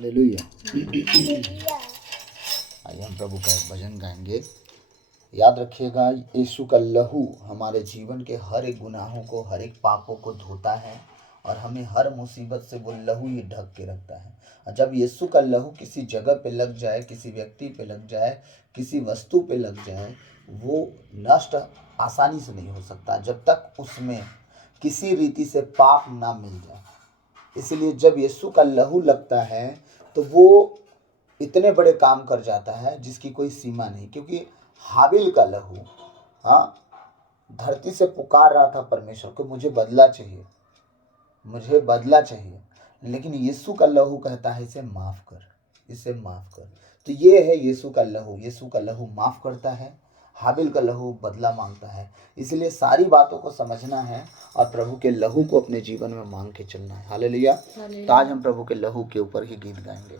Hallelujah. आइए हम प्रभु का एक भजन गाएंगे। याद रखिएगा, यीशु का लहू हमारे जीवन के हर एक गुनाहों को, हर एक पापों को धोता है और हमें हर मुसीबत से वो लहू ही ढक के रखता है। और जब यीशु का लहू किसी जगह पे लग जाए, किसी व्यक्ति पे लग जाए, किसी वस्तु पे लग जाए, वो नष्ट आसानी से नहीं हो सकता जब तक उसमें किसी रीति से पाप ना मिल जाए। इसलिए जब यीशु का लहू लगता है तो वो इतने बड़े काम कर जाता है जिसकी कोई सीमा नहीं। क्योंकि हाबिल का लहू, हाँ, धरती से पुकार रहा था परमेश्वर को, मुझे बदला चाहिए, मुझे बदला चाहिए, लेकिन यीशु का लहू कहता है इसे माफ कर, इसे माफ कर। तो ये है यीशु का लहू। यीशु का लहू माफ करता है, हाबिल का लहू बदला मांगता है। इसलिए सारी बातों को समझना है और प्रभु के लहू को अपने जीवन में मांग के चलना है। हालेलुया। तो आज हम प्रभु के लहू के ऊपर ही गीत गाएंगे।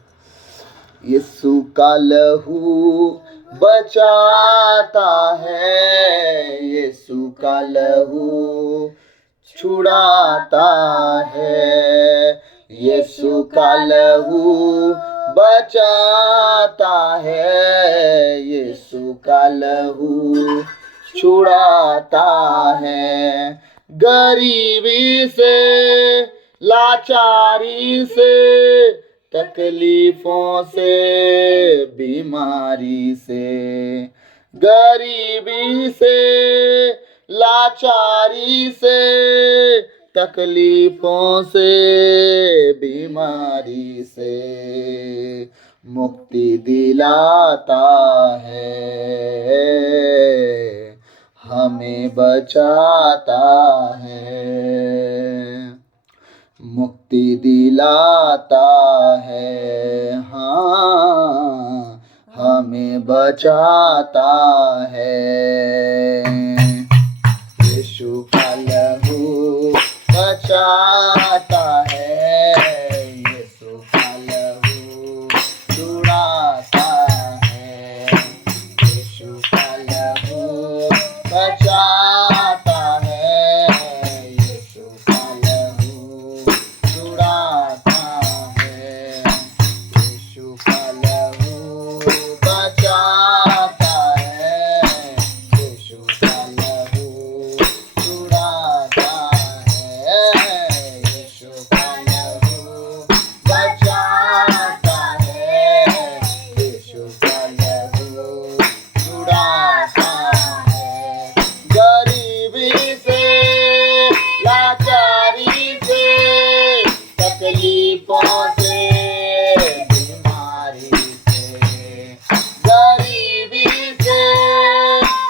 यीशु का लहू बचाता है, यीशु का लहू छुड़ाता है, यीशु का लहू बचाता है, यीशु का लहू छुड़ाता है। गरीबी से, लाचारी से, तकलीफों से, बीमारी से, गरीबी से, लाचारी से, तकलीफों से, बीमारी से मुक्ति दिलाता है, हमें बचाता है, मुक्ति दिलाता है, हाँ, हमें बचाता है। यीशु का लहू बचाता है, यीशु का लहू छुड़ाता है, यीशु का लहू बचाता है, यीशु का लहू छुड़ाता है, यीशु का लहू बचाता है, यीशु का लहू छुड़ाता है, यीशु का लहू बचाता है, यीशु का लहू छुड़ाता है। गरीबी से, लाचारी से, तकलीफों से, बीमारी से, गरीबी से,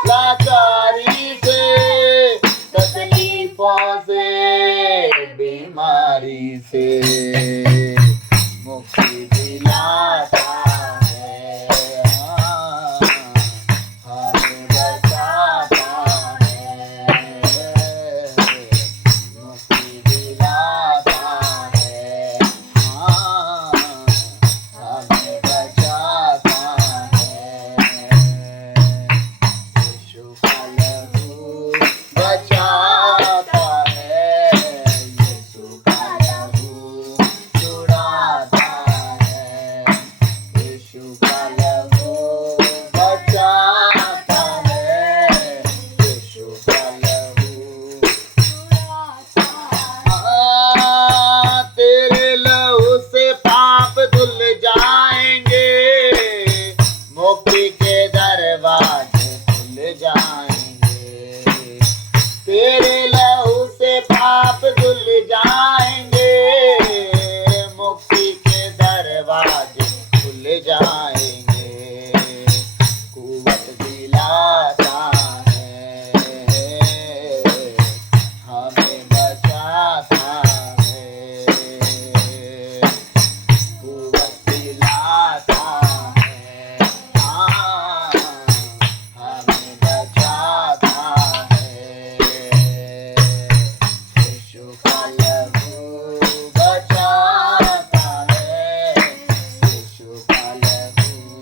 लाचारी से, तकलीफों से, बीमारी से मुक्ति दिलाता है, हाँ, हमें बचाता है, मुक्ति दिलाता है, हाँ, हमें बचाता है। यीशु का लहू बचाता है, यीशु का लहू छुड़ाता है, यीशु का लहू बचाता है, यीशु का लहू हाँ, तेरे लहू से पाप धुल जाएंगे, मुक्ति के दरवाजे खुल जाएंगे, तेरे लहू से पाप धुल जाएंगे, मुक्ति के दरवाजे खुल जाएंगे, कुव्वत दिलाता है, हमें बचाता है, कुव्वत दिलाता है, हाँ, हमें बचाता है। यीशु का लहू बचाता है, यीशु का लहू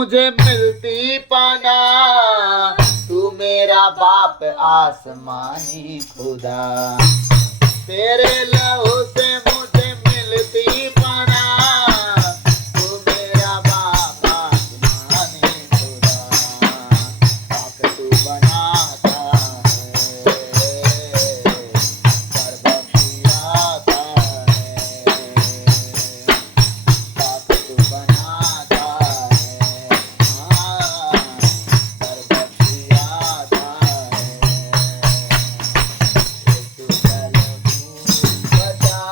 मुझे मिलती पाना, तू मेरा बाप आसमानी खुदा। तेरे लहू से मुझे मिलती पाना, तू मेरा बाप आसमानी खुदा। पाक तू बनाता है, पर बख्शियाता है। पाक तू बनाता है, पर बख्शियाता है। यीशु का लहू बचा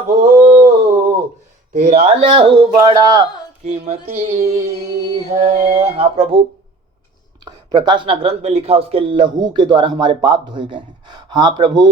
प्रभु, तेरा लहू बड़ा कीमती है। हाँ प्रभु, प्रकाशना ग्रंथ में लिखा उसके लहू के द्वारा हमारे पाप धोए गए हैं। हाँ प्रभु,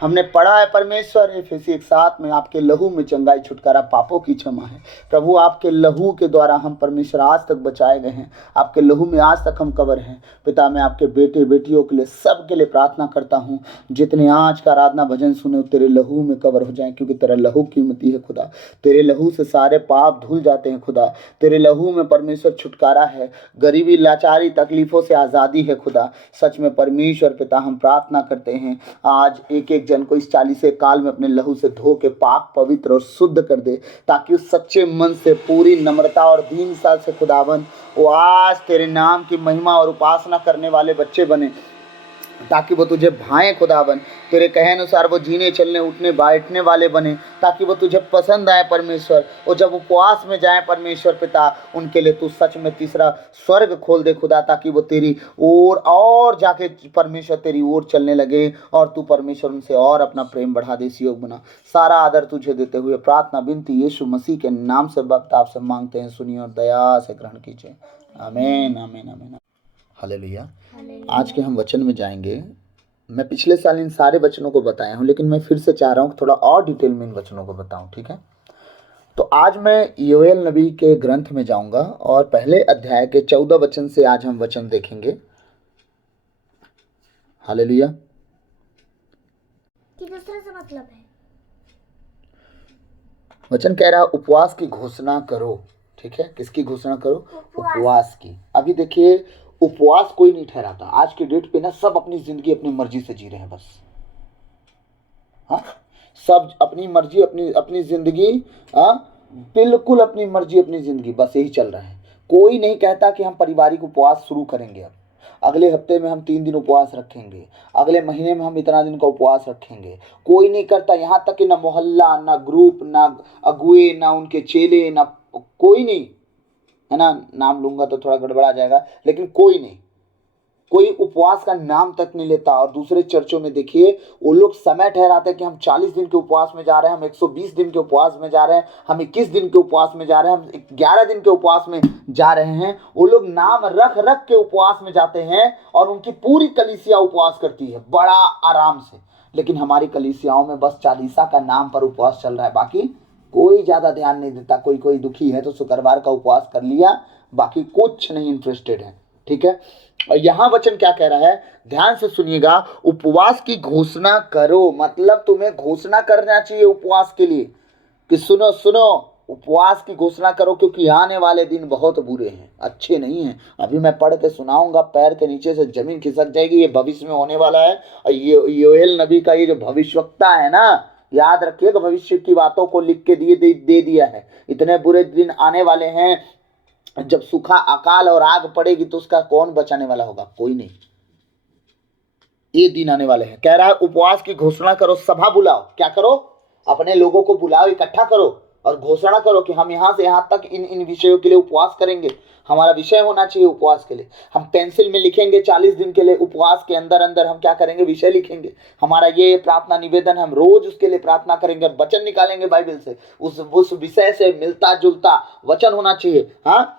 हमने पढ़ा है परमेश्वर एफेसी 1:7 में, आपके लहू में चंगाई छुटकारा पापों की क्षमा है। प्रभु, आपके लहू के द्वारा हम परमेश्वर आज तक बचाए गए हैं, आपके लहू में आज तक हम कवर हैं। पिता, मैं आपके बेटे बेटियों के लिए, सब के लिए प्रार्थना करता हूँ, जितने आज का आराधना भजन सुने तेरे लहू में कवर हो जाएं, क्योंकि तेरा लहू कीमती है खुदा। तेरे लहू से सारे पाप धुल जाते हैं खुदा। तेरे लहू में परमेश्वर छुटकारा है, गरीबी, लाचारी, तकलीफों से आज़ादी है खुदा। सच में परमेश्वर पिता, हम प्रार्थना करते हैं आज एक एक जन को इस 40 काल में अपने लहू से धो के पाक, पवित्र और शुद्ध कर दे, ताकि उस सच्चे मन से, पूरी नम्रता और दीनता से खुदावन वो आज तेरे नाम की महिमा और उपासना करने वाले बच्चे बने, ताकि वो तुझे भाएं खुदावन। तेरे कहे अनुसार वो जीने, चलने, उठने, बैठने वाले बने, ताकि वो तुझे पसंद आए परमेश्वर। और जब उपवास में जाए परमेश्वर पिता, उनके लिए तू सच में तीसरा स्वर्ग खोल दे खुदा, ताकि वो तेरी ओर और जाके परमेश्वर तेरी ओर चलने लगे, और तू परमेश्वर उनसे और अपना प्रेम बढ़ा दे। इस योग बना। सारा आदर तुझे देते हुए प्रार्थना विनती यीशु मसीह के नाम से भक्त आपसे मांगते हैं, सुनिए और दया से ग्रहण कीजिए। आमीन आमीन आमीन। हालेलुया। आज के हम वचन में जाएंगे। मैं पिछले साल इन सारे वचनों को बताया हूं, लेकिन मैं फिर से चाह रहा हूं थोड़ा और डिटेल में इन वचनों को बताऊं, ठीक है। तो आज मैं योएल नबी के ग्रंथ में जाऊंगा, और पहले अध्याय के 14 वचन से आज हम वचन देखेंगे। हालेलुया। दूसरे से मतलब है, वचन कह रहा उपवास की घोषणा करो, ठीक है। किसकी घोषणा करो? उपवास की। अभी देखिए, उपवास कोई नहीं ठहराता आज की डेट पे ना, सब अपनी जिंदगी अपनी मर्जी से जी रहे हैं बस। हाँ, सब अपनी मर्जी, अपनी जिंदगी, हाँ बिल्कुल अपनी मर्जी, अपनी जिंदगी, बस यही चल रहा है। कोई नहीं कहता कि हम पारिवारिक उपवास शुरू करेंगे, अब अगले हफ्ते में हम 3 दिन उपवास रखेंगे, अगले महीने में हम इतना दिन का उपवास रखेंगे। कोई नहीं करता। यहाँ तक कि ना मोहल्ला, ना ग्रुप, ना अगुए, ना उनके चेले, ना कोई नहीं, है ना। नाम लूंगा तो थोड़ा गड़बड़ा जाएगा, लेकिन कोई नहीं, कोई उपवास का नाम तक नहीं लेता। और दूसरे चर्चों में देखिए, वो लोग समय ठहराते हैं कि हम 40 दिन के उपवास में जा रहे हैं, हम 120 दिन के उपवास में जा रहे हैं, हम 21 दिन के उपवास में जा रहे हैं, हम 11 दिन के उपवास में जा रहे हैं। वो लोग नाम रख रख के उपवास में जाते हैं, और उनकी पूरी कलीसिया उपवास करती है बड़ा आराम से। लेकिन हमारी कलीसियाओं में बस चालीसा का नाम पर उपवास चल रहा है, बाकी कोई ज्यादा ध्यान नहीं देता। कोई दुखी है तो शुक्रवार का उपवास कर लिया, बाकी कुछ नहीं इंटरेस्टेड है, ठीक है। और यहां वचन क्या कह रहा है, ध्यान से सुनिएगा। उपवास की घोषणा करो, मतलब तुम्हें घोषणा करना चाहिए उपवास के लिए, कि सुनो सुनो, उपवास की घोषणा करो, क्योंकि आने वाले दिन बहुत बुरे हैं, अच्छे नहीं हैं। अभी मैं पढ़ के सुनाऊंगा, पैर के नीचे से जमीन खिसक जाएगी। ये भविष्य में होने वाला है। और ये योएल नबी का ये जो भविष्यवक्ता है ना, याद रखिएगा, भविष्य की बातों को लिख के दे दिया है। इतने बुरे दिन आने वाले हैं, जब सूखा, अकाल और आग पड़ेगी तो उसका कौन बचाने वाला होगा? कोई नहीं। ये दिन आने वाले हैं। कह रहा है उपवास की घोषणा करो, सभा बुलाओ। क्या करो? अपने लोगों को बुलाओ, इकट्ठा करो और घोषणा करो कि हम यहां से यहां तक इन विषयों के लिए उपवास करेंगे। हमारा विषय होना चाहिए उपवास के लिए। हम पेंसिल में लिखेंगे 40 दिन के लिए उपवास के अंदर अंदर हम क्या करेंगे? विषय लिखेंगे। हमारा ये प्रार्थना निवेदन, हम रोज उसके लिए प्रार्थना करेंगे और वचन निकालेंगे बाइबल से, उस विषय से मिलता जुलता वचन होना चाहिए। हाँ,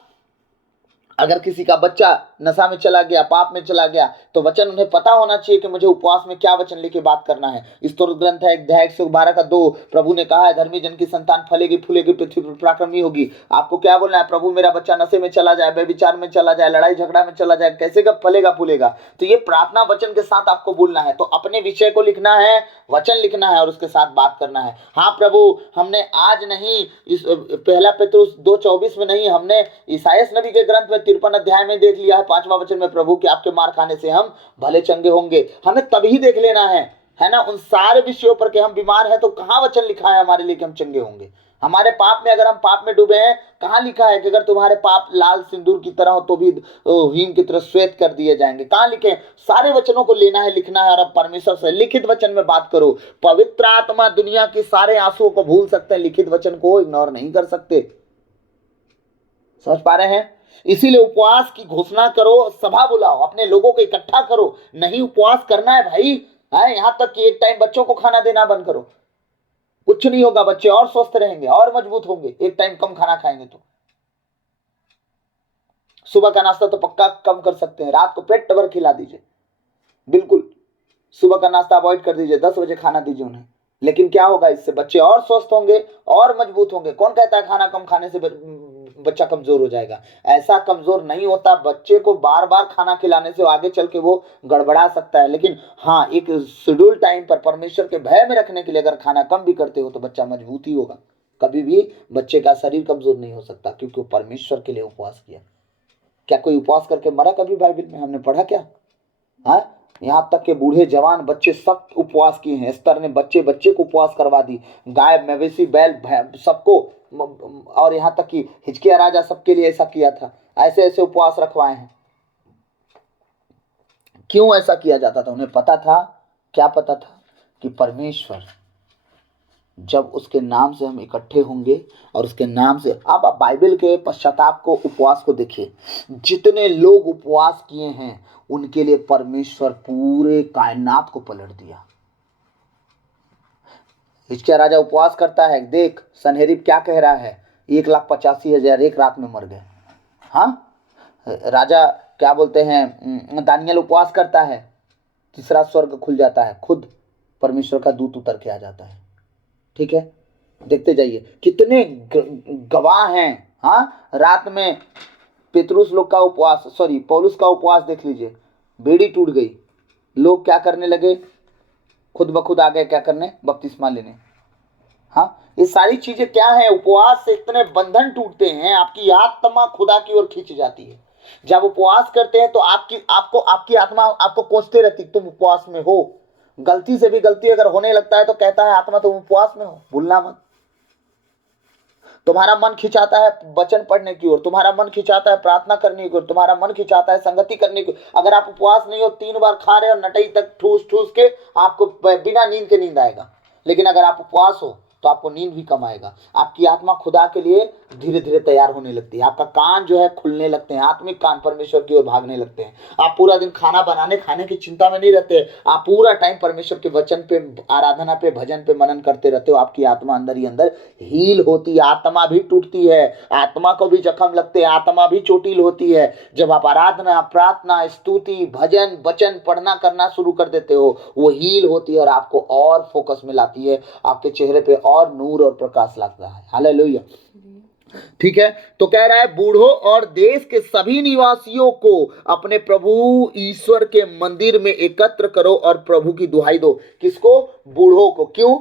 अगर किसी का बच्चा नशा में चला गया, पाप में चला गया, तो वचन उन्हें पता होना चाहिए कि मुझे उपवास में क्या वचन लेके बात करना है। स्तोत्र ग्रंथ है अध्याय 112 का 2, प्रभु ने कहा है धर्मी जन की संतान फलेगी फूलेगी, पृथ्वी पर पराक्रमी होगी। आपको क्या बोलना है? प्रभु मेरा बच्चा नशे में चला जाए, व्यभिचार में चला जाए, लड़ाई झगड़ा में चला जाए, कैसे कब फलेगा फूलेगा? तो ये प्रार्थना वचन के साथ आपको बोलना है। तो अपने विषय को लिखना है, वचन लिखना है और उसके साथ बात करना है। हाँ प्रभु, हमने आज नहीं, इस पहला पेतरुस 2:24 में नहीं, हमने ईसायास नबी के ग्रंथ में 53 अध्याय में देख लिया है 5वां वचन में, प्रभु के आपके मार खाने से हम भले चंगे होंगे। हमें तभी देख लेना है ना, उन सारे विषयों पर कि हम बीमार हैं तो कहां वचन लिखा है हमारे लिए कि हम चंगे होंगे। हमारे पाप में, अगर हम पाप में डूबे हैं, कहां लिखा है कि अगर तुम्हारे पाप लाल सिंदूर की तरह हो तो भी हिम की तरह श्वेत कर दिए जाएंगे? कहां लिखे? सारे वचनों को लेना है, लिखना है और अब परमेश्वर से लिखित वचन में बात करो। पवित्र आत्मा दुनिया के सारे आंसुओं को भूल सकते हैं, लिखित वचन को इग्नोर नहीं कर सकते। समझ पा रहे हैं? इसीलिए उपवास की घोषणा करो, सभा बुलाओ, अपने लोगों को इकट्ठा करो। नहीं उपवास करना है भाई, है, यहां तक कि एक टाइम बच्चों को खाना देना बंद करो। कुछ नहीं होगा, बच्चे और स्वस्थ रहेंगे और मजबूत होंगे एक टाइम कम खाना खाएंगे तो। सुबह का नाश्ता तो पक्का कम कर सकते हैं, रात को पेट भर खिला दीजिए, बिल्कुल सुबह का नाश्ता अवॉइड कर दीजिए, 10 बजे खाना दीजिए उन्हें। लेकिन क्या होगा, इससे बच्चे और स्वस्थ होंगे और मजबूत होंगे। कौन कहता है खाना कम खाने से बच्चा कमजोर हो जाएगा? ऐसा कमजोर नहीं होता, बच्चे को बार बार खाना खिलाने से आगे चल के वो गड़बड़ा सकता है। लेकिन हाँ, एक शेड्यूल टाइम पर परमेश्वर के भय में रखने के लिए अगर खाना कम भी करते हो तो बच्चा मजबूत ही होगा। कभी भी बच्चे का शरीर कमजोर नहीं हो सकता, क्योंकि वो परमेश्वर के लिए उपवास किया। क्या कोई उपवास करके मरा कभी बाइबल में? हमने पढ़ा क्या? हाँ, यहाँ तक के बूढ़े जवान बच्चे सब उपवास किए हैं। एस्तर ने बच्चे बच्चे को उपवास करवा दी, गाय मवेशी बैल सबको, और यहाँ तक कि हिजकिय्याह राजा सबके लिए ऐसा किया था। ऐसे ऐसे उपवास रखवाए हैं। क्यों ऐसा किया जाता था? उन्हें पता था, क्या पता था? कि परमेश्वर जब उसके नाम से हम इकट्ठे होंगे और उसके नाम से, आप बाइबल के पश्चाताप को, उपवास को देखिए। जितने लोग उपवास किए हैं उनके लिए परमेश्वर पूरे कायनात को पलट दिया। हिजकिय्याह राजा उपवास करता है, देख सनहेरीब क्या कह रहा है, 1,85,000 एक रात में मर गए। हाँ, राजा क्या बोलते हैं, दानियल उपवास करता है, तीसरा स्वर्ग खुल जाता है, खुद परमेश्वर का दूत उतर के आ जाता है। ठीक है, देखते जाइए कितने गवाह हैं। हाँ, रात में पेतरुस लोग का उपवास, सॉरी पौलुस का उपवास देख लीजिए, बेड़ी टूट गई, लोग क्या करने लगे, खुद ब खुद आ गए क्या करने, बपतिस्मा लेने। हाँ, ये सारी चीजें क्या है, उपवास से इतने बंधन टूटते हैं, आपकी आत्मा खुदा की ओर खींच जाती है। जब उपवास करते हैं तो आपकी आत्मा आपको कोसते रहती, तुम उपवास में हो। गलती से भी गलती अगर होने लगता है तो कहता है आत्मा तुम उपवास में हो, भूलना मत। तुम्हारा मन खिंचाता है वचन पढ़ने की ओर, तुम्हारा मन खिंचाता है प्रार्थना करने की ओर, तुम्हारा मन खिंचाता है संगति करने की। अगर आप उपवास नहीं हो, 3 बार खा रहे हो नटई तक ठूस ठूस के, आपको बिना नींद के नींद आएगा। लेकिन अगर आप उपवास हो तो आपको नींद भी कम आएगा। आपकी आत्मा खुदा के लिए धीरे धीरे तैयार होने लगती है, आपका कान जो है खुलने लगते हैं, आत्मिक कान परमेश्वर की ओर भागने लगते हैं। आप पूरा दिन खाना बनाने खाने की चिंता में नहीं रहते, आप पूरा टाइम परमेश्वर के वचन पे, आराधना पे, भजन पे मनन करते रहते हो। आपकी आत्मा अंदर ही अंदर हील होती है। आत्मा भी टूटती है, आत्मा को भी जख्म लगते हैं, आत्मा भी चोटिल होती है। जब आप आराधना, प्रार्थना, स्तुति, भजन, वचन पढ़ना करना शुरू कर देते हो, वो हील होती है और आपको और फोकस में लाती है, आपके चेहरे पे और नूर और प्रकाश लगता है। हालेलुया। ठीक है, तो कह रहा है बूढ़ों और देश के सभी निवासियों को अपने प्रभु ईश्वर के मंदिर में एकत्र करो और प्रभु की दुहाई दो। किसको? बूढ़ों को। क्यों?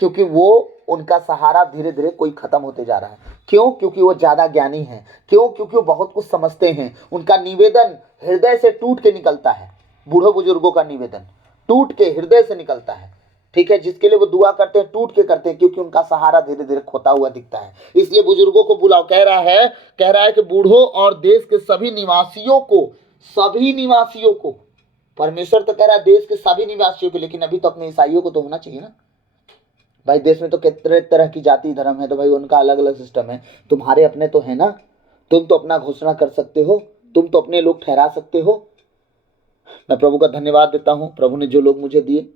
क्योंकि वो, उनका सहारा धीरे धीरे कोई खत्म होते जा रहा है। क्यों? क्योंकि वो ज्यादा ज्ञानी हैं। क्यों? क्योंकि वो बहुत कुछ समझते हैं। उनका निवेदन हृदय से टूट के निकलता है। बूढ़ों बुजुर्गों का निवेदन टूट के हृदय से निकलता है। ठीक है, जिसके लिए वो दुआ करते हैं टूट के करते हैं, क्योंकि उनका सहारा धीरे धीरे खोता हुआ दिखता है। इसलिए बुजुर्गों को बुलाओ। कह रहा है कि बूढ़ों और देश के सभी निवासियों को, परमेश्वर तो कह रहा है देश के सभी निवासियों को, लेकिन अभी तो अपने ईसाइयों को तो होना चाहिए ना भाई। देश में तो कितने तरह की जाति धर्म है, तो भाई उनका अलग अलग सिस्टम है, तुम्हारे अपने तो है ना। तुम तो अपना घोषणा कर सकते हो, तुम तो अपने लोग ठहरा सकते हो। मैं प्रभु का धन्यवाद देता हूँ, प्रभु ने जो लोग मुझे दिए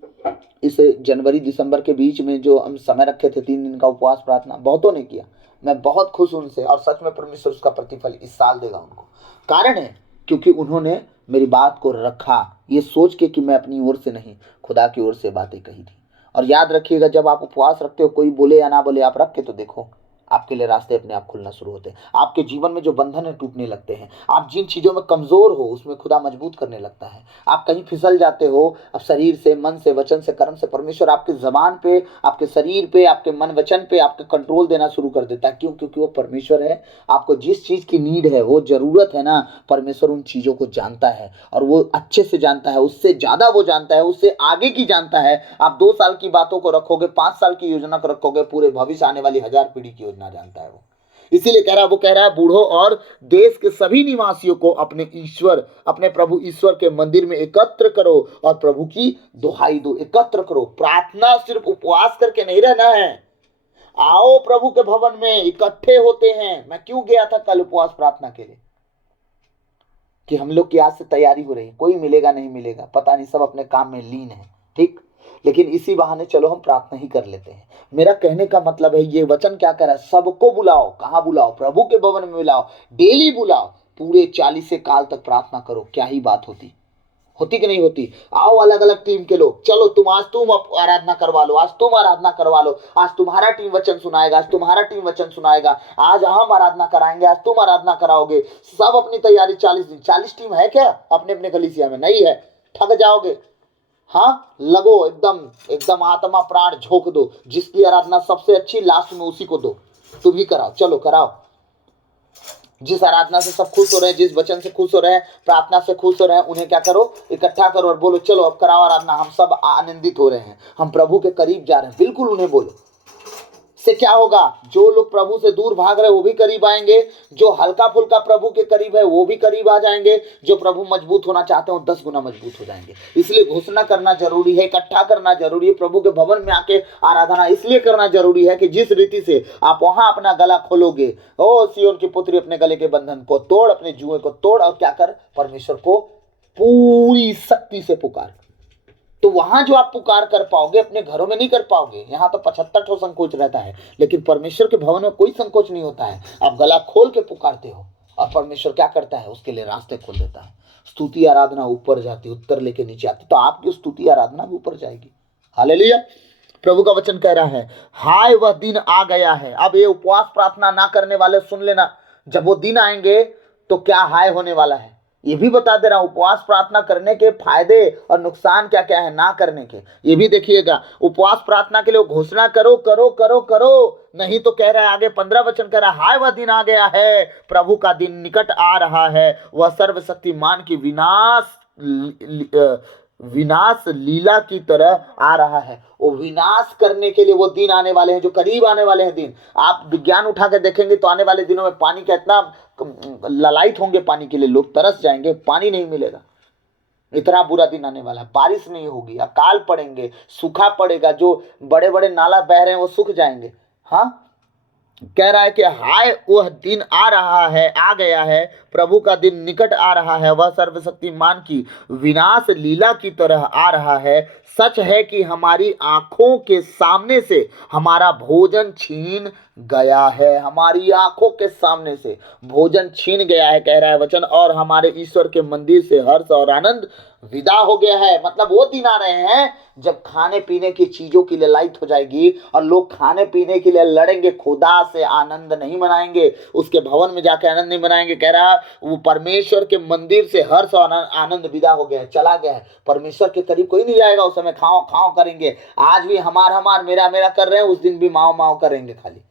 इस जनवरी दिसंबर के बीच में, जो हम समय रखे थे 3 दिन का उपवास प्रार्थना, बहुतों ने किया। मैं बहुत खुश हूं उनसे, और सच में परमेश्वर उसका प्रतिफल इस साल देगा उनको। कारण है क्योंकि उन्होंने मेरी बात को रखा, ये सोच के कि मैं अपनी ओर से नहीं, खुदा की ओर से बातें कही थी। और याद रखिएगा, जब आप उपवास रखते हो, कोई बोले या ना बोले, आप रख के तो देखो, आपके लिए रास्ते अपने आप खुलना शुरू होते हैं। आपके जीवन में जो बंधन है टूटने लगते हैं। आप जिन चीजों में कमजोर हो उसमें खुदा मजबूत करने लगता है। आप कहीं फिसल जाते हो, अब शरीर से, मन से, वचन से, कर्म से, परमेश्वर आपके जबान पे, आपके शरीर पे, आपके मन वचन पे आपके कंट्रोल देना शुरू कर देता है। क्यों? क्योंकि वो परमेश्वर है। आपको जिस चीज की नीड है, वो जरूरत है ना, परमेश्वर उन चीजों को जानता है, और वो अच्छे से जानता है, उससे ज्यादा वो जानता है, उससे आगे की जानता है। आप 2 साल की बातों को रखोगे, 5 साल की योजना को रखोगे, पूरे भविष्य आने वाली 1000 पीढ़ी की योजना जानता है वो। इसीलिए वो कह रहा है बूढ़ों और देश के सभी निवासियों को अपने प्रभु ईश्वर के मंदिर में एकत्र करो और प्रभु की दुहाई दो। एकत्र करो, प्रार्थना सिर्फ उपवास करके नहीं रहना है। आओ प्रभु के भवन में इकट्ठे होते हैं। मैं क्यों गया था कल उपवास प्रार्थना के लिए? कि हम लोग की आज से तैयारी हो रही है। कोई मिलेगा नहीं मिलेगा पता नहीं, सब अपने काम में लीन है। ठीक, लेकिन इसी बहाने चलो हम प्रार्थना ही कर लेते हैं। मेरा कहने का मतलब है, ये वचन क्या कह रहा है, सबको बुलाओ। कहाँ बुलाओ? प्रभु के भवन में बुलाओ, डेली बुलाओ, पूरे 40 काल तक प्रार्थना करो। क्या ही बात होती कि नहीं होती? आओ अलग अलग टीम के लोग, चलो तुम आज तुम आराधना करवा लो, आज तुम आराधना करवा लो, आज तुम्हारा टीम वचन सुनाएगा, आज तुम्हारा टीम वचन सुनाएगा, आज हम आराधना कराएंगे, आज तुम आराधना कराओगे। सब अपनी तैयारी 40 दिन। 40 टीम है क्या अपने अपने कलीसिया में? नहीं है, थक जाओगे। हाँ, लगो एकदम एकदम आत्मा प्राण झोंक दो। जिसकी आराधना सबसे अच्छी लास्ट में उसी को दो, तुम ही कराओ, चलो कराओ। जिस आराधना से सब खुश हो रहे हैं, जिस वचन से खुश हो रहे हैं, प्रार्थना से खुश हो रहे हैं, उन्हें क्या करो, इकट्ठा करो और बोलो चलो अब कराओ आराधना, हम सब आनंदित हो रहे हैं, हम प्रभु के करीब जा रहे हैं। बिल्कुल उन्हें बोलो। से क्या होगा? जो लोग प्रभु से दूर भाग रहे हैं वो भी करीब आएंगे, जो हल्का फुल्का प्रभु के करीब है वो भी करीब आ जाएंगे, जो प्रभु मजबूत होना चाहते हैं वो 10 गुना मजबूत हो जाएंगे। इसलिए घोषणा करना जरूरी है, इकट्ठा करना जरूरी है। प्रभु के भवन में आके आराधना इसलिए करना जरूरी है कि जिस रीति से आप वहां अपना गला खोलोगे, ओ सिय्योन की पुत्री अपने गले के बंधन को तोड़, अपने जुए को तोड़ और क्या कर, परमेश्वर को पूरी शक्ति से पुकार। तो वहां जो आप पुकार कर पाओगे, अपने घरों में नहीं कर पाओगे। यहाँ तो 75 ठो संकोच रहता है, लेकिन परमेश्वर के भवन में कोई संकोच नहीं होता है। आप गला खोल के पुकारते हो और परमेश्वर क्या करता है, उसके लिए रास्ते खोल देता है। स्तुति आराधना ऊपर जाती, उत्तर लेके नीचे आती, तो आपकी स्तुति आराधना भी ऊपर जाएगी। हालेलुया। प्रभु का वचन कह रहा है, हाय वह दिन आ गया है। अब ये उपवास प्रार्थना ना करने वाले सुन लेना, जब वो दिन आएंगे तो क्या हाय होने वाला है, ये भी बता दे रहा हूं। उपवास प्रार्थना करने के फायदे और नुकसान क्या क्या है ना करने के, ये भी देखिएगा। उपवास प्रार्थना के लिए घोषणा करो करो करो करो, नहीं तो कह रहा है आगे 15 वचन कह रहा है, हाय वह दिन आ गया है, प्रभु का दिन निकट आ रहा है, वह सर्वशक्तिमान की विनाश लीला की तरह आ रहा है। वो विनाश करने के लिए वो दिन आने वाले हैं, जो करीब आने वाले हैं दिन। आप विज्ञान उठा के देखेंगे तो आने वाले दिनों में पानी का इतना ललायत होंगे, पानी के लिए लोग तरस जाएंगे, पानी नहीं मिलेगा। इतना बुरा दिन आने वाला है, बारिश नहीं होगी, अकाल पड़ेंगे, सूखा पड़ेगा, जो बड़े बड़े नाला बह रहे हैं वो सूख जाएंगे। हाँ, कह रहा है कि हाय वह दिन आ रहा है, आ गया है, प्रभु का दिन निकट आ रहा है, वह सर्वशक्तिमान की विनाश लीला की तरह आ रहा है। सच है कि हमारी आंखों के सामने से हमारा भोजन छीन गया है, हमारी आंखों के सामने से भोजन छीन गया है, कह रहा है वचन, और हमारे ईश्वर के मंदिर से हर्ष और आनंद विदा हो गया है। मतलब वो दिन आ रहे हैं जब खाने पीने की चीजों की ललायत हो जाएगी और लोग खाने पीने के लिए लड़ेंगे, खुदा से आनंद नहीं मनाएंगे, उसके भवन में जाके आनंद नहीं मनाएंगे। कह रहा वो परमेश्वर के मंदिर से हर्ष और आनंद विदा हो गया है, चला गया है। परमेश्वर के करीब कोई नहीं जाएगा उस समय, खाओ खाओ करेंगे। आज भी हमार मेरा मेरा कर रहे हैं, उस दिन भी माओ माओ करेंगे खाली,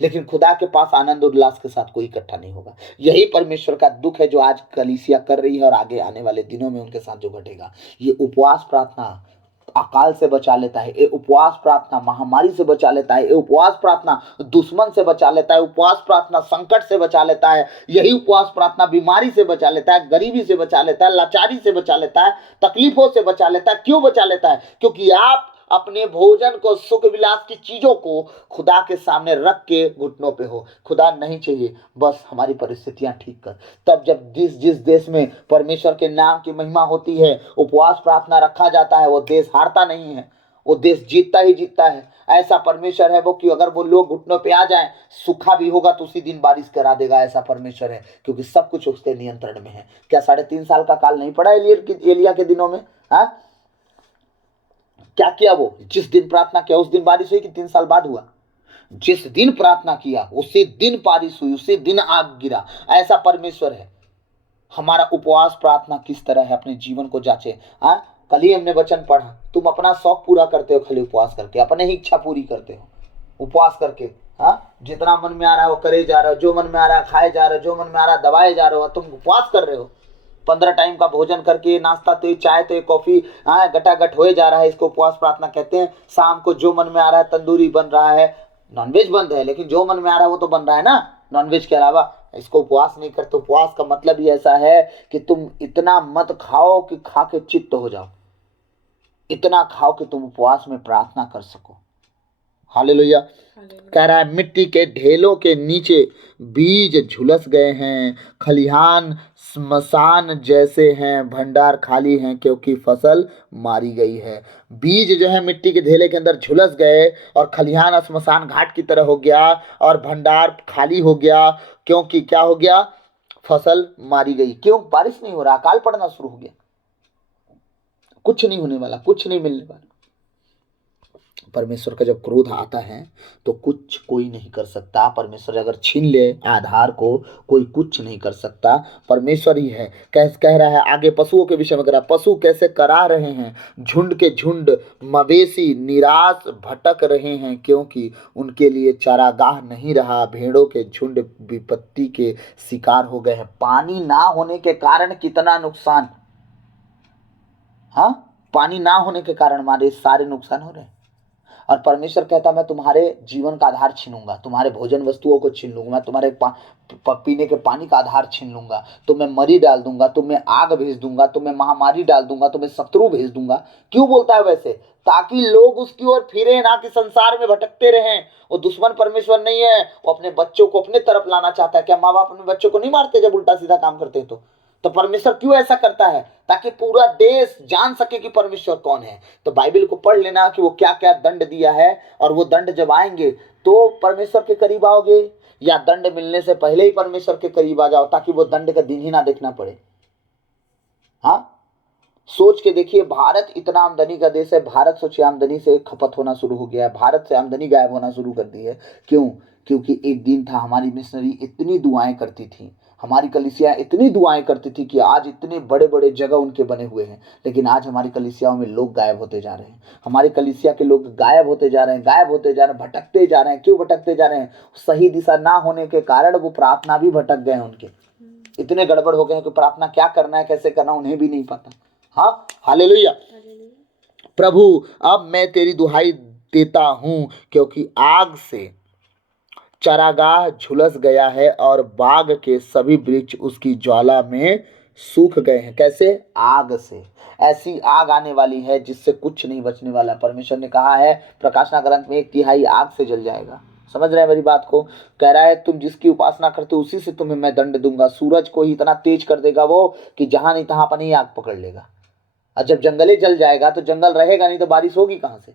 लेकिन खुदा के पास आनंद उल्लास के साथ कोई इकट्ठा नहीं होगा। यही परमेश्वर का दुख है जो आज कलीसिया कर रही है और आगे आने वाले दिनों में उनके साथ जो घटेगा। ये उपवास प्रार्थना अकाल से बचा लेता है, ये उपवास प्रार्थना महामारी से बचा लेता है, ये उपवास प्रार्थना दुश्मन से बचा लेता है, उपवास प्रार्थना संकट से बचा लेता है, यही उपवास प्रार्थना बीमारी से बचा लेता है, गरीबी से बचा लेता है, लाचारी से बचा लेता है, तकलीफों से बचा लेता है। क्यों बचा लेता है? क्योंकि आप अपने भोजन को, सुख विलास की चीजों को खुदा के सामने रख के घुटनों पे हो। खुदा नहीं चाहिए, बस हमारी परिस्थितियां ठीक कर। तब जब जिस देश में परमेश्वर के नाम की महिमा होती है, उपवास प्रार्थना रखा जाता है, वो देश हारता नहीं है, वो देश जीतता ही जीतता है। ऐसा परमेश्वर है वो कि अगर वो लोग घुटनों पे आ जाएं, सूखा भी होगा तो उसी दिन बारिश करा देगा। ऐसा परमेश्वर है, क्योंकि सब कुछ उसके नियंत्रण में है। क्या 3.5 साल का काल नहीं पड़ा एलिया के दिनों में? हाँ, क्या किया वो? जिस दिन प्रार्थना किया उस दिन बारिश हुई कि 3 साल बाद हुआ? जिस दिन प्रार्थना किया उसी दिन बारिश हुई, उसी दिन आग गिरा। ऐसा परमेश्वर है। हमारा उपवास प्रार्थना किस तरह है, अपने जीवन को जांचे। हाँ, कल ही हमने वचन पढ़ा, तुम अपना शौक पूरा करते हो खाली उपवास करके, अपने ही इच्छा पूरी करते हो उपवास करके। हाँ, जितना मन में आ रहा है वो करे जा रहे हो, जो मन में आ रहा है खाए जा रहे हो, जो मन में आ रहा है दबाए जा रहे हो, तुम उपवास कर रहे हो। 15 टाइम का भोजन करके, नाश्ता तो चाय तो कॉफी, हाँ, गटागट हो जा रहा है, इसको उपवास प्रार्थना कहते हैं। शाम को जो मन में आ रहा है, तंदूरी बन रहा है, नॉनवेज बंद है लेकिन जो मन में आ रहा है वो तो बन रहा है ना नॉनवेज के अलावा, इसको उपवास नहीं करते। उपवास का मतलब ही ऐसा है कि तुम इतना मत खाओ कि खा के चित्त हो जाओ, इतना खाओ कि तुम उपवास में प्रार्थना कर सको। हालेलुया। कह रहा है मिट्टी के ढेलों के नीचे बीज झुलस गए हैं, खलिहान स्मशान जैसे हैं, भंडार खाली हैं क्योंकि फसल मारी गई है। बीज जो है मिट्टी के ढेले के अंदर झुलस गए और खलिहान स्मशान घाट की तरह हो गया और भंडार खाली हो गया क्योंकि क्या हो गया? फसल मारी गई। क्यों? बारिश नहीं हो रहा, अकाल पड़ना शुरू हो गया, कुछ नहीं होने वाला, कुछ नहीं मिलने वाला। परमेश्वर का जब क्रोध आता है तो कुछ कोई नहीं कर सकता। परमेश्वर अगर छीन ले आधार को, कोई कुछ नहीं कर सकता। परमेश्वर ही है। कह रहा है आगे पशुओं के विषय में, कह रहा पशु कैसे करा रहे हैं, झुंड के झुंड मवेशी निराश भटक रहे हैं क्योंकि उनके लिए चारागाह नहीं रहा। भेड़ों के झुंड विपत्ति के शिकार हो गए हैं। पानी ना होने के कारण कितना नुकसान, हाँ, पानी ना होने के कारण हमारे सारे नुकसान हो रहे हैं। और परमेश्वर कहता मैं तुम्हारे जीवन का आधार छीनूंगा, तुम्हारे भोजन वस्तुओं को छीन लूंगा, मैं तुम्हारे पीने के पानी का आधार छीन लूंगा, तुम्हें मरी डाल दूंगा, तुम्हें आग भेज दूंगा, तुम्हें महामारी डाल दूंगा, तुम्हें शत्रु भेज दूंगा। क्यों बोलता है वैसे? ताकि लोग उसकी ओर फिरे ना, कि संसार में भटकते रहें। वो दुश्मन परमेश्वर नहीं है, वो अपने बच्चों को अपने तरफ लाना चाहता है। क्या माँ बाप अपने बच्चों को नहीं मारते जब उल्टा सीधा काम करते हैं? तो परमेश्वर क्यों ऐसा करता है? ताकि पूरा देश जान सके कि परमेश्वर कौन है। तो बाइबल को पढ़ लेना कि वो क्या क्या दंड दिया है, और वो दंड जब आएंगे तो परमेश्वर के करीब आओगे, या दंड मिलने से पहले ही परमेश्वर के करीब आ जाओ ताकि वो दंड का दिन ही ना देखना पड़े। हाँ, सोच के देखिए, भारत इतना आमदनी का देश है, भारत सोचिए आमदनी से खपत होना शुरू हो गया है, भारत से आमदनी गायब होना शुरू कर दी है। क्यों? क्योंकि एक दिन था हमारी मिशनरी इतनी दुआएं करती थी, हमारी कलीसिया इतनी दुआएं करती थी कि आज इतने बड़े बड़े जगह उनके बने हुए हैं। लेकिन आज हमारी कलीसियाओं में लोग गायब होते जा रहे हैं, हमारी कलीसिया के लोग गायब होते जा रहे हैं, गायब होते जा रहे हैं, भटकते जा रहे हैं। क्यों भटकते जा रहे हैं? सही दिशा ना होने के कारण वो प्रार्थना भी भटक गए हैं, उनके इतने गड़बड़ हो गए हैं कि प्रार्थना क्या करना है, कैसे करना, उन्हें भी नहीं पता। हाँ, हालेलुया। प्रभु अब मैं तेरी दुहाई देता हूं क्योंकि आग से चरागाह झुलस गया है और बाग के सभी वृक्ष उसकी ज्वाला में सूख गए हैं। कैसे? आग से। ऐसी आग आने वाली है जिससे कुछ नहीं बचने वाला। परमेश्वर ने कहा है प्रकाशना ग्रंथ में 1/3 आग से जल जाएगा। समझ रहे हैं मेरी बात को? कह रहा है तुम जिसकी उपासना करते हो उसी से तुम्हें मैं दंड दूंगा। सूरज को ही इतना तेज कर देगा वो कि जहां नहीं तहां पर नहीं आग पकड़ लेगा। और जब जंगल जल जाएगा तो जंगल रहेगा नहीं तो बारिश होगी कहां से?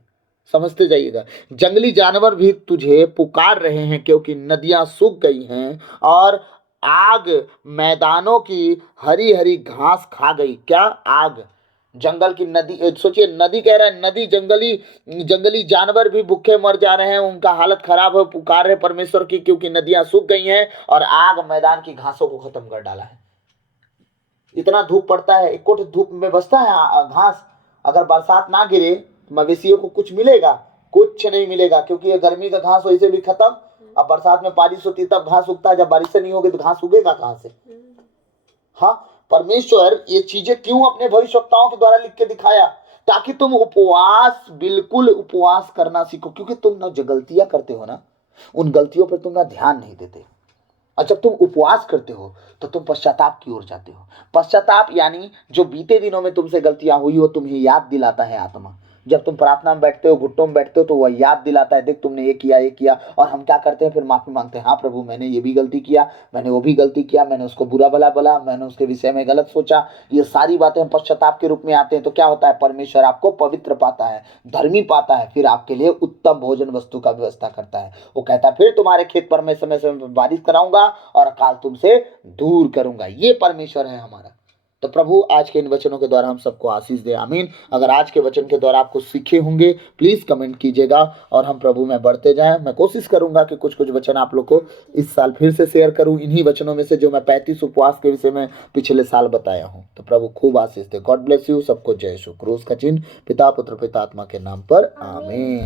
समझते जाइएगा। जंगली जानवर भी तुझे पुकार रहे हैं क्योंकि नदियां सूख गई हैं और आग मैदानों की हरी हरी घास खा गई। क्या? आग। जंगल की नदी, सोचिए नदी, कह रहा है नदी, जंगली जंगली जानवर भी भूखे मर जा रहे हैं, उनका हालत खराब है, पुकार रहे परमेश्वर की क्योंकि नदियां सूख गई हैं और आग मैदान की घासों को खत्म कर डाला है। इतना धूप पड़ता है, एक कोट धूप में बसता है घास। अगर बरसात ना गिरे मवेशियों को कुछ मिलेगा? कुछ नहीं मिलेगा, क्योंकि ये गर्मी का घास वैसे भी खत्म। अब बरसात में बारिश होती है तब घास उगता है, जब बारिश नहीं होगी तो घास उगेगा कहां से? हाँ, परमेश्वर ये चीजें क्यों अपने भविष्यवक्ताओं के द्वारा लिख के दिखाया? ताकि तुम उपवास, बिल्कुल उपवास करना सीखो। क्योंकि तुम ना जो गलतियां करते हो ना, उन गलतियों पर तुम ना ध्यान नहीं देते। और जब तुम उपवास करते हो तो तुम पश्चाताप की ओर जाते हो। पश्चाताप यानी जो बीते दिनों में तुमसे गलतियां हुई हो तुम्हें याद दिलाता है आत्मा। जब तुम प्रार्थना में बैठते हो, घुटनों में बैठते हो, तो वह याद दिलाता है देख तुमने ये किया, ये किया। और हम क्या करते हैं? फिर माफी मांगते हैं, हाँ प्रभु मैंने ये भी गलती किया, मैंने वो भी गलती किया, मैंने उसको बुरा भला बोला, मैंने उसके विषय में गलत सोचा। ये सारी बातें हम पश्चाताप के रूप में आते हैं। तो क्या होता है? परमेश्वर आपको पवित्र पाता है, धर्मी पाता है, फिर आपके लिए उत्तम भोजन वस्तु का व्यवस्था करता है। वो कहता है फिर तुम्हारे खेत पर मैं समय समय बारिश कराऊंगा और अकाल तुमसे दूर करूंगा। ये परमेश्वर है हमारा। तो प्रभु आज के इन वचनों के द्वारा हम सबको आशीष दे, आमीन। अगर आज के वचन के द्वारा आप कुछ सीखे होंगे प्लीज कमेंट कीजिएगा और हम प्रभु में बढ़ते जाएं। मैं कोशिश करूंगा कि कुछ कुछ वचन आप लोग को इस साल फिर से शेयर करूं, इन्हीं वचनों में से जो मैं 35 उपवास के विषय में पिछले साल बताया हूं। तो प्रभु खूब आशीष दे। God bless you. सबको जय यीशु। क्रूस का चिन्ह पिता पुत्र पिता आत्मा के नाम पर, आमीन।